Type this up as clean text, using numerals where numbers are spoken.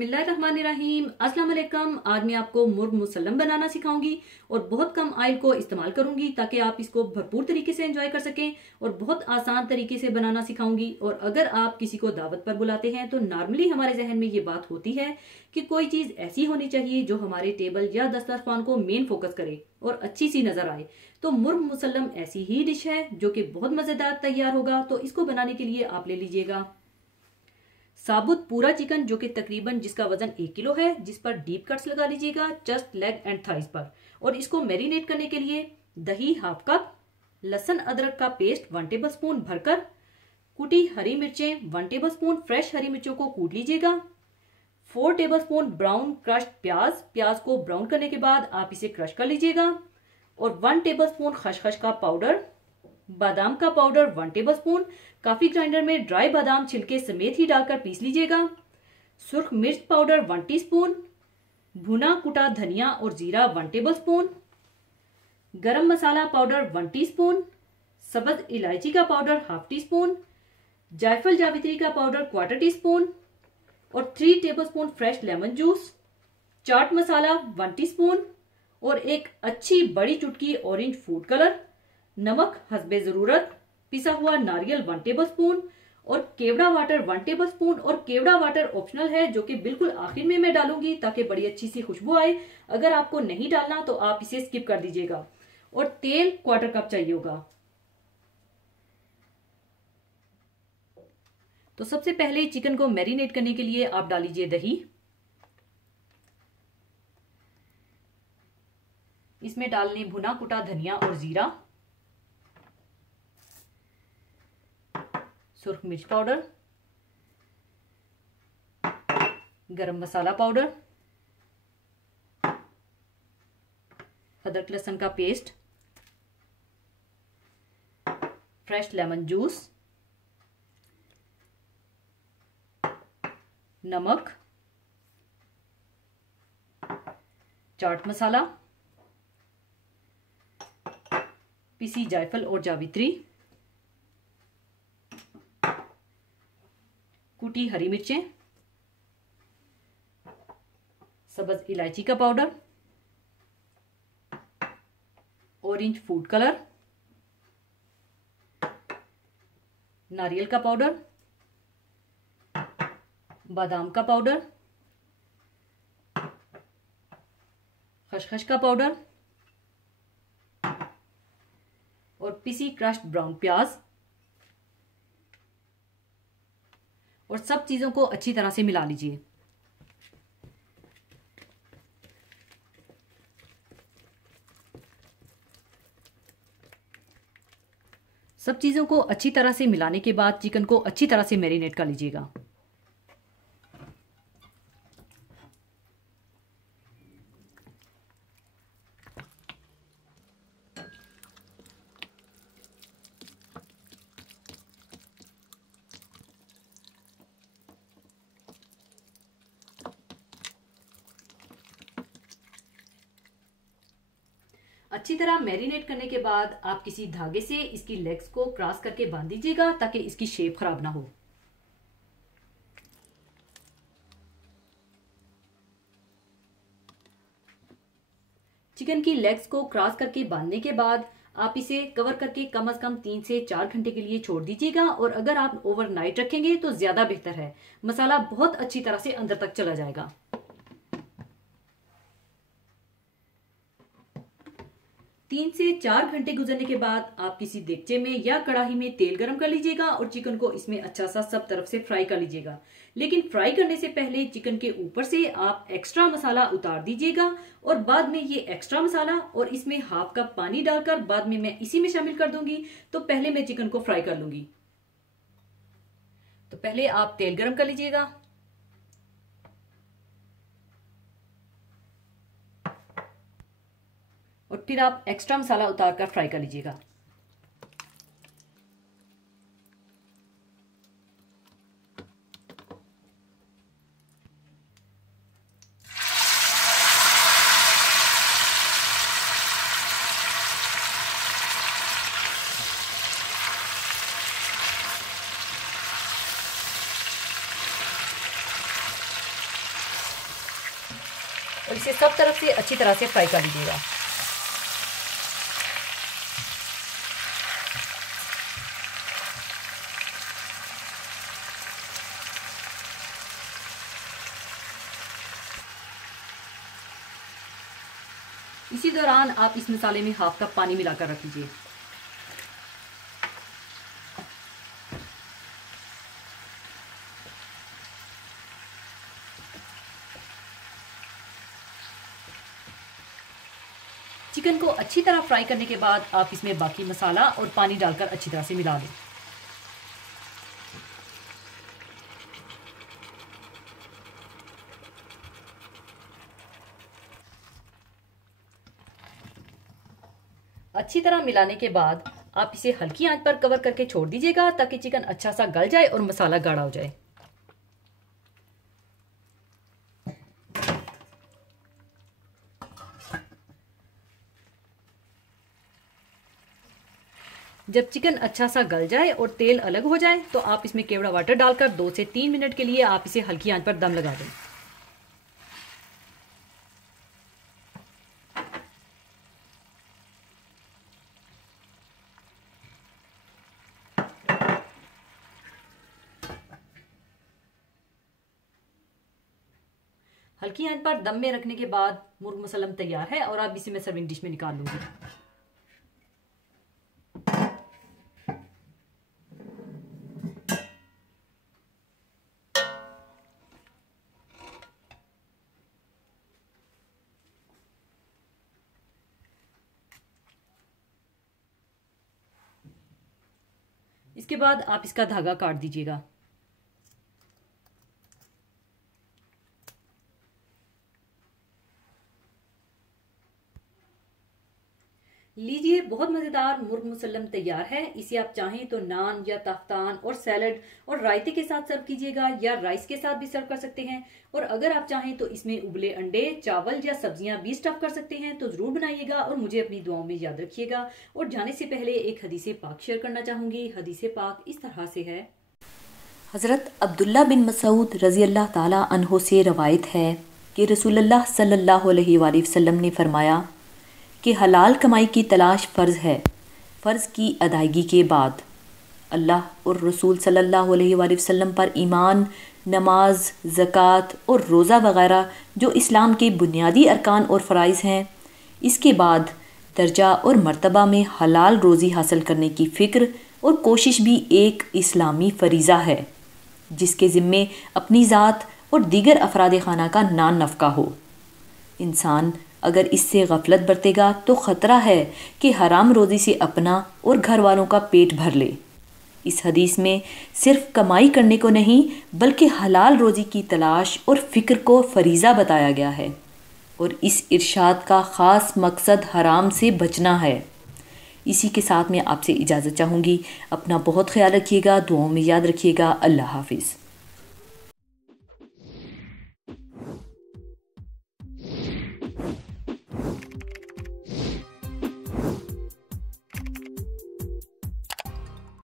बिस्मिल्लाहिर्रहमानिर्रहीम। अस्सलाम वालेकुम। आज मैं आपको मुर्ग मुसल्लम बनाना सिखाऊंगी और बहुत कम ऑयल को इस्तेमाल करूंगी ताकि आप इसको भरपूर तरीके से एंजॉय कर सकें और बहुत आसान तरीके से बनाना सिखाऊंगी। और अगर आप किसी को दावत पर बुलाते हैं तो नॉर्मली हमारे जहन में ये बात होती है कि कोई चीज ऐसी होनी चाहिए जो हमारे टेबल या दस्तरखान को मेन फोकस करे और अच्छी सी नजर आए। तो मुर्ग मुसल्लम ऐसी ही डिश है जो कि बहुत मजेदार तैयार होगा। तो इसको बनाने के लिए आप ले लीजिएगा साबुत पूरा चिकन जो कि तकरीबन जिसका वजन 1 किलो है, जिस पर डीप कट्स लगा लीजिएगा चेस्ट, लेग एंड थाइस पर। और इसको मैरिनेट करने के लिए दही हाफ कप, लहसुन अदरक का पेस्ट 1 टेबल स्पून भरकर, कुटी हरी मिर्चें 1 टेबल स्पून फ्रेश हरी मिर्चों को कूट लीजिएगा, 4 टेबल स्पून ब्राउन क्रश्ड प्याज को ब्राउन करने के बाद आप इसे क्रश कर लीजिएगा, और 1 टेबल स्पून खसखस का पाउडर, बादाम का पाउडर 1 टेबल स्पून, काफी ग्राइंडर में ड्राई बादाम छिलके समेत ही डालकर पीस लीजिएगा, सुर्ख मिर्च पाउडर 1 टीस्पून, भुना कुटा धनिया और जीरा 1 टेबल स्पून, गरम मसाला पाउडर 1 टीस्पून, सब्ज इलायची का पाउडर हाफ टी स्पून, जायफल जावित्री का पाउडर 1/4 टीस्पून और 3 tablespoon fresh lemon juice, chaat masala 1 teaspoon और एक अच्छी बड़ी चुटकी ऑरेंज फूड कलर, नमक हस्बे जरूरत, पिसा हुआ नारियल 1 टेबल स्पून और केवड़ा वाटर 1 टेबल स्पून। और केवड़ा वाटर ऑप्शनल है जो कि बिल्कुल आखिर में मैं डालूंगी ताकि बड़ी अच्छी सी खुशबू आए। अगर आपको नहीं डालना तो आप इसे स्किप कर दीजिएगा। और तेल 1/4 कप चाहिए होगा। तो सबसे पहले चिकन को मैरिनेट करने के लिए आप डाल लीजिए दही। इसमें डालने भुना कुटा धनिया और जीरा, सुर्ख मिर्च पाउडर, गरम मसाला पाउडर, अदरक लहसुन का पेस्ट, फ्रेश लेमन जूस, नमक, चाट मसाला, पिसी जायफल और जावित्री, कुटी हरी मिर्चें, सब्ज इलायची का पाउडर, ऑरेंज फूड कलर, नारियल का पाउडर, बादाम का पाउडर, खसखस का पाउडर और पिसी क्रश्ड ब्राउन प्याज, और सब चीजों को अच्छी तरह से मिला लीजिए। सब चीजों को अच्छी तरह से मिलाने के बाद चिकन को अच्छी तरह से मैरिनेट कर लीजिएगा। अच्छी तरह मैरिनेट करने के बाद आप किसी धागे से इसकी लेग्स को क्रॉस करके बांध दीजिएगा ताकि इसकी शेप खराब ना हो। चिकन की लेग्स को क्रॉस करके बांधने के बाद आप इसे कवर करके कम से कम 3 से 4 घंटे के लिए छोड़ दीजिएगा। और अगर आप ओवरनाइट रखेंगे तो ज्यादा बेहतर है, मसाला बहुत अच्छी तरह से अंदर तक चला जाएगा। 3 से 4 घंटे गुजरने के बाद आप किसी देगचे में या कढ़ाई में तेल गरम कर लीजिएगा और चिकन को इसमें अच्छा सा सब तरफ से फ्राई कर लीजिएगा। लेकिन फ्राई करने से पहले चिकन के ऊपर से आप एक्स्ट्रा मसाला उतार दीजिएगा और बाद में ये एक्स्ट्रा मसाला और इसमें हाफ कप पानी डालकर बाद में मैं इसी में शामिल कर दूंगी। तो पहले मैं चिकन को फ्राई कर लूंगी। तो पहले आप तेल गरम कर लीजिएगा। और फिर आप एक्स्ट्रा मसाला उतारकर फ्राई कर लीजिएगा। इसे सब तरफ से अच्छी तरह से फ्राई कर लीजिएगा। इसी दौरान आप इस मसाले में हाफ कप पानी मिलाकर रख लीजिए। चिकन को अच्छी तरह फ्राई करने के बाद आप इसमें बाकी मसाला और पानी डालकर अच्छी तरह से मिला दें। अच्छी तरह मिलाने के बाद आप इसे हल्की आंच पर कवर करके छोड़ दीजिएगा ताकि चिकन अच्छा सा गल जाए और मसाला गाढ़ा हो जाए। जब चिकन अच्छा सा गल जाए और तेल अलग हो जाए तो आप इसमें केवड़ा वाटर डालकर 2 से 3 मिनट के लिए आप इसे हल्की आंच पर दम लगा दें। हल्की आंच पर दम में रखने के बाद मुर्ग मुसल्लम तैयार है और अब इसे मैं सर्विंग डिश में निकाल लूंगी। इसके बाद आप इसका धागा काट दीजिएगा। लीजिए, बहुत मज़ेदार मुर्ग मुसल्लम तैयार है। इसे आप चाहें तो नान या तख्तान और सैलड और रायते के साथ सर्व कीजिएगा या राइस के साथ भी सर्व कर सकते हैं। और अगर आप चाहें तो इसमें उबले अंडे, चावल या सब्जियां भी स्टफ कर सकते हैं। तो ज़रूर बनाइएगा और मुझे अपनी दुआओं में याद रखिएगा। और जाने से पहले एक हदीसे पाक शेयर करना चाहूँगी। हदीसे पाक इस तरह से है। हज़रत अब्दुल्ला बिन मसूद रज़ी अल्लाह ताला अन्हो से रवायत है कि रसूलुल्लाह सल्लल्लाहु अलैहि वसल्लम ने फरमाया कि हलाल कमाई की तलाश फ़र्ज़ है। फ़र्ज़ की अदायगी के बाद अल्लाह और रसूल सल्लल्लाहु अलैहि वसल्लम पर ईमान, नमाज, ज़कात और रोज़ा वग़ैरह जो इस्लाम के बुनियादी अरकान और फ़राइज़ हैं, इसके बाद दर्जा और मर्तबा में हलाल रोज़ी हासिल करने की फ़िक्र और कोशिश भी एक इस्लामी फ़रीज़ा है जिसके ज़िम्मे अपनी ज़ात और दीगर अफराद खाना का नान नफ़का हो। इंसान अगर इससे गफलत बरतेगा तो ख़तरा है कि हराम रोज़ी से अपना और घर वालों का पेट भर ले। इस हदीस में सिर्फ कमाई करने को नहीं बल्कि हलाल रोज़ी की तलाश और फ़िक्र को फ़रीज़ा बताया गया है और इस इरशाद का ख़ास मकसद हराम से बचना है। इसी के साथ मैं आपसे इजाज़त चाहूँगी। अपना बहुत ख्याल रखिएगा, दुआओं में याद रखिएगा। अल्लाह हाफ़िज़।